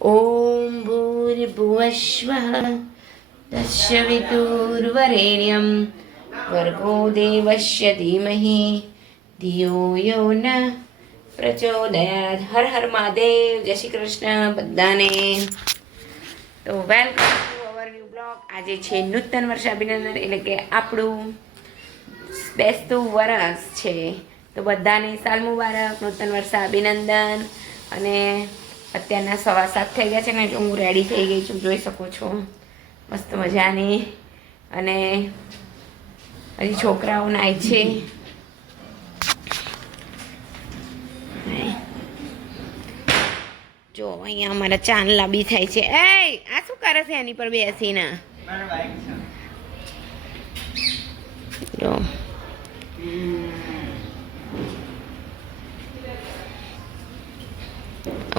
ॐ भूर्भुवस्वः तस्सवितुर्वरेण्यं भर्गो देवस्य धीमहि धियो यो न પ્રચોદયાત. હર હર મહાદેવ. જય શ્રી કૃષ્ણ બધાને. તો welcome to our new blog. આજે છે નૂતન વર્ષાભિનંદન, એટલે કે આપણું બેસતું વરસ છે. તો બધાને સાલ મુબારક, નૂતન વર્ષાભિનંદન. અને અત્યારના 7:15 થઈ ગયા છે ને, હું રેડી થઈ ગઈ છું, જોઈ શકો છો, મસ્ત મજાની. અને હજી છોકરાઓ નાય છે. જો અહીંયા અમારા ચાંદલા બી થાય છે. એ આ શું કરે છે એની પર બેસીને? જો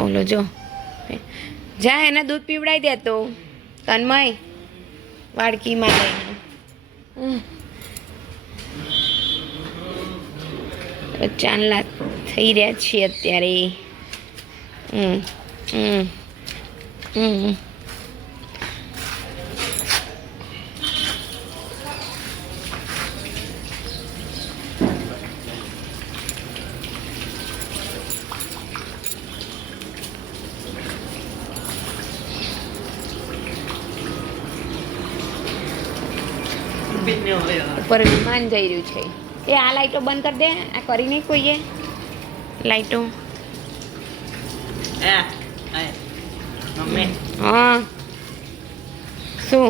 ઓલો જો જા એને દૂધ પીવડાવી દે તો તન્મય વાડકીમાં લઈને. ચાંદલા થઈ રહ્યા છીએ અત્યારે. ઉપર વિમાન જઈ રહ્યું છે. એ આ લાઈટો બંધ કરી દે. આ કરી નહીં કોઈએ લાઈટો. હા શું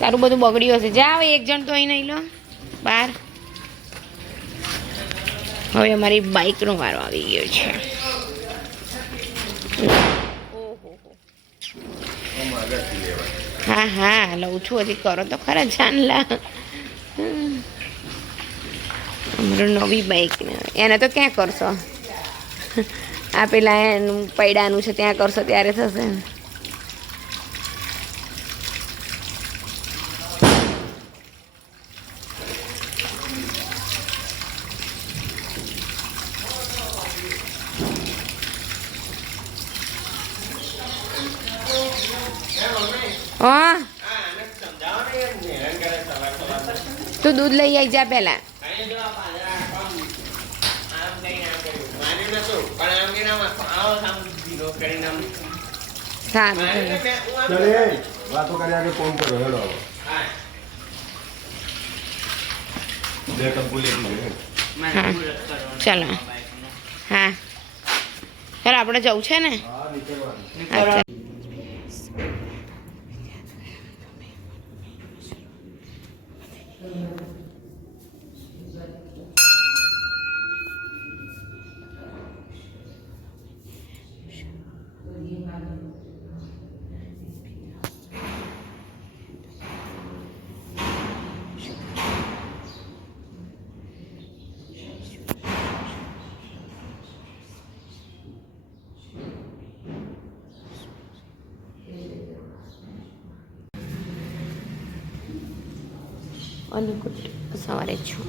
તારું બધું બગડ્યું હશે. જા હવે એક જણ તો અહીં નહીં લો બહાર. હવે અમારી બાઈકનો વારો આવી ગયો છે. હા હા લઉં છું. હજી કરો તો ખરા જાનલા. અમારું નવી બાઈક એને તો ક્યાં કરશો? આ પેલા એનું પૈડાનું છે ત્યાં કરશો ત્યારે થશે. હા તું દૂધ લઈ આવી જા પેલા. સારું વાતો કર્યા કે ફોન કરો. હેલો ચાલો. હા ચાલો આપણે જવું છે ને. અચ્છા અનુકૂળ સવારે છું.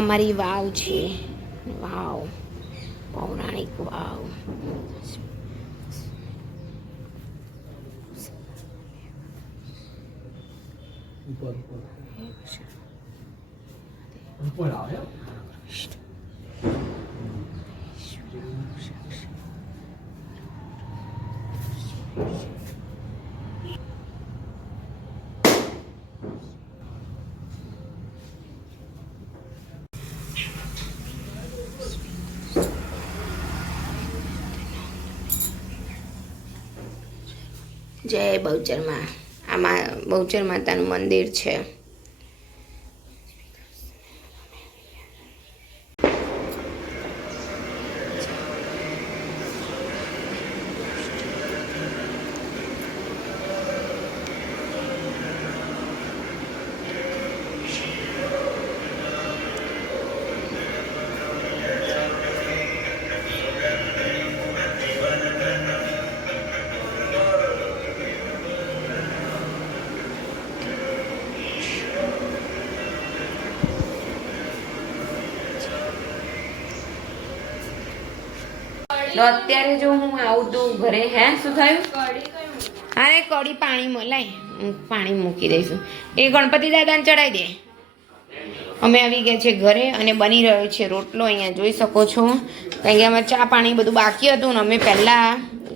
અમારી વાવ છે. વાવ, પૌરાણિક વાવ. જય બહુચરમાં. આમાં બહુચર માતાનું મંદિર છે. તો અત્યારે જો હું આવું તું ઘરે, હે શું થયું? અરે કઢી પાણીમાં લાય, હું પાણી મૂકી દઈશું. એ ગણપતિ દાદાને ચડાવી દે. અમે આવી ગયા છે ઘરે અને બની રહ્યો છે રોટલો. અહીંયા જોઈ શકો છો, કારણ કે અમે ચા પાણી બધું બાકી હતું ને અમે પહેલાં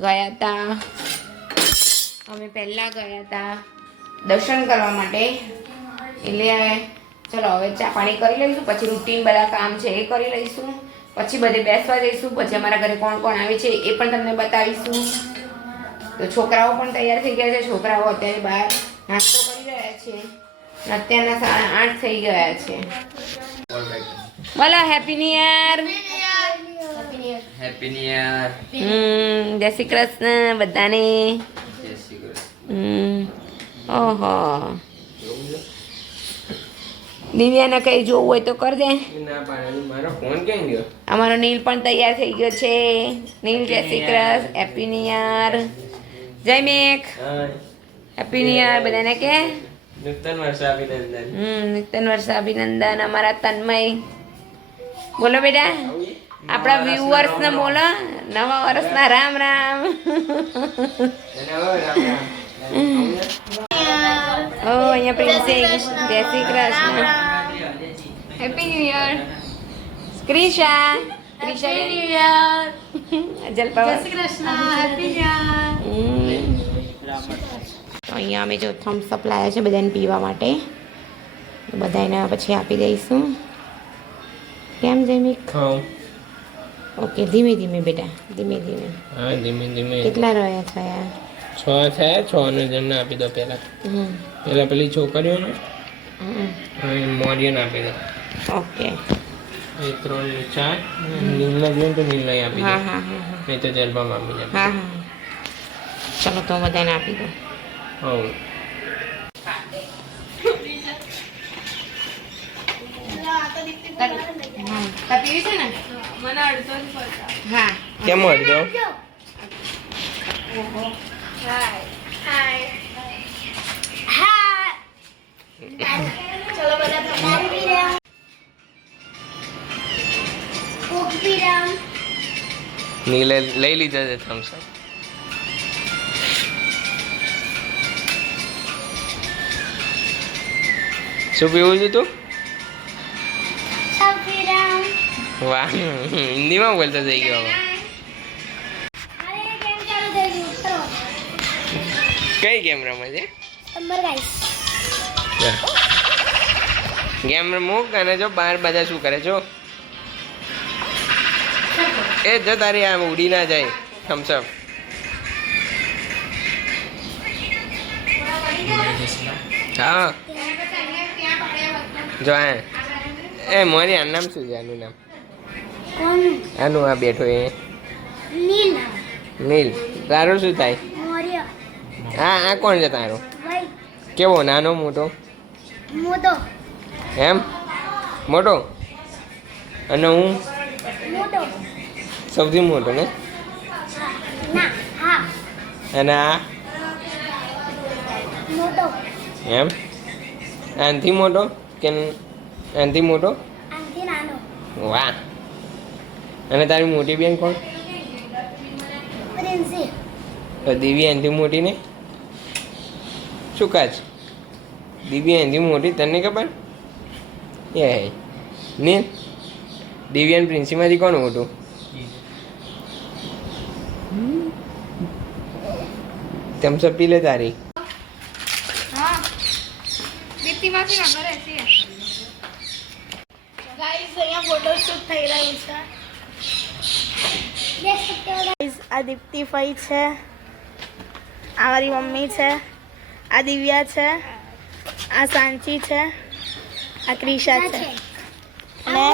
ગયા હતા દર્શન કરવા માટે. એટલે ચલો હવે ચા પાણી કરી લઈશું, પછી રૂટીન બધા કામ છે એ કરી લઈશું, પછી બધે બેસવા જઈશું. પછી અમારા ઘરે કોણ કોણ આવે છે એ પણ તમને બતાવીશું. તો છોકરાઓ પણ તૈયાર થઈ ગયા છે. છોકરાઓ અત્યારે બહાર નાસ્તો કરી રહ્યા છે. અત્યારના 8:30 થઈ ગયા છે. બોલો happy new year. Happy new year. જય શ્રી કૃષ્ણ બધાને. જય શ્રી કૃષ્ણ. ઓહો, દિવ્યાને કઈ જોવું હોય તો કર દે. ના પાણી મારો ફોન ક્યાં ગયો? અમારો નીલ પણ તૈયાર થઈ ગયો છે. નીલ જય Shri Krishna, happy new year. જય મેઘ, હેપી ન્યુ યર બધાને કે. નૂતન વર્ષ અભિનંદન. નૂતન વર્ષ અભિનંદન. અમારા તન્મય બોલો બેટા, આપણા વ્યુઅર્સ ને બોલો નવા વર્ષના રામ રામ. ઓ અહીંયા પ્રિન્સે જય Shri Krishna, happy new year. Krisha new year. Jalpa જય Shri Krishna, happy new year. તો અહીંયા અમે જો થમ્સ અપ લાવ્યા છે બધાને પીવા માટે. બધાને પછી આપી દઈશું. કેમ જૈમિક? ઓકે, ધીમે ધીમે બેટા, ધીમે ધીમે. હા, ધીમે ધીમે. કેટલા રહ્યા થયા? 6 થયા. 6 ને જણને આપી દો પહેલા. પહેલા પેલી છોકરીઓને અને મોરિયન આપી દો. ઓકે, એ 3 ને 4. નીલને જોઈએ તો નીલને આપી દો. હા હા હા હા નહીં તો જલપામાં આપી દો. હા હા. ચલો તો બધાને આપી દો. હા. પીવી છે ને? મને અડધો જ પડતા. હા. કેમ અડધો? ચલો બધા તમારી પી રહ્યા. કોક પી રહ્યા. નીલે લઈ લીધા છે થમ્સ અપ. શું પીવું છે તું? સબ પી રહ્યા. વાહ, હિન્દીમાં બોલતો થઈ ગયો હવે. અરે કેમ ચાલુ થઈ ગયું? ચલો. કઈ ગેમ રમે છે? Number guys. ગેમ મૂક અને જો બહાર બધા શું કરે છો એ જો તારી આમ ઉડી ના જાય થમ્સ અપ. હા જો હા એ મારી આ નામ શું છે? આનું નામ કોનું? આનું આ બેઠો એ નીલ. નીલ. તારું શું થાય? મોર્ય. આ કોણ છે તારો? ભાઈ કેવો? નાનો મોટો? મોટો. એમ મોટો? અને હું મોટો. સૌથી મોટો ને? ના હા અને આ મોટો. એમ આનથી મોટો કે આનથી મોટો? આનાથી નાનો. વાહ. અને તારી મોટી બેન કોણ? પ્રિન્સી તો દિવ્યા એનાથી મોટી ને શું કાચ? દિવ્યા એનાથી મોટી તને ખબર? એ ને દિવ્યાન પ્રિન્સીમાંથી કોણ મોટું? થમ્સઅપ પી લે તારી. હા દીપ્તિ માસી ના ઘરે છે ગાઈસ અહીંયા ફોટોશૂટ થઈ રહ્યું છે ગાઈસ આ દીપ્તિ ફઈ છે આ મારી મમ્મી છે આ દિવ્યા છે આ સાંચી છે આ ક્રિશા છે અને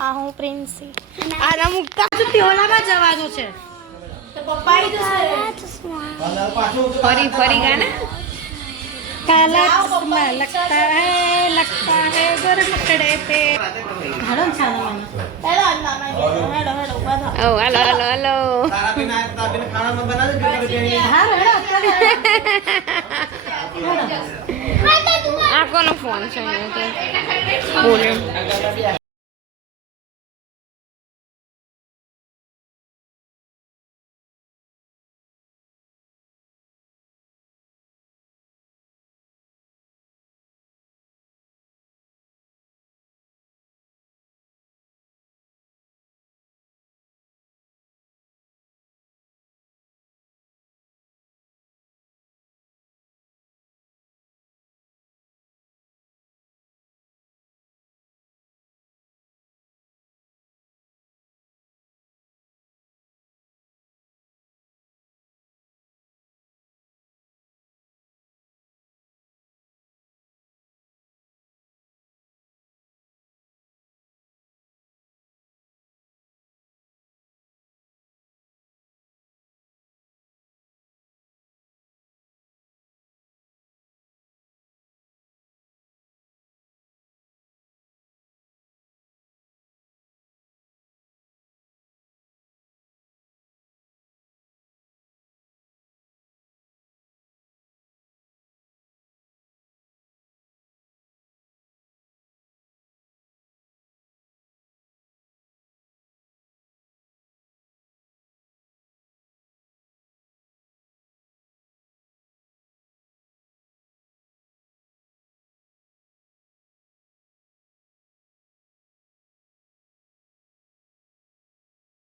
આ હું પ્રિન્સી આના મુક્તા તિહોલામાં જવાનું છે તો પપ્પા ફરી ફરી ગાના काला चश्मा लगता है गोर पकड़े पे हेलो ઓ હાલો હાલો હાલો આ કોનો ફોન છે બોલે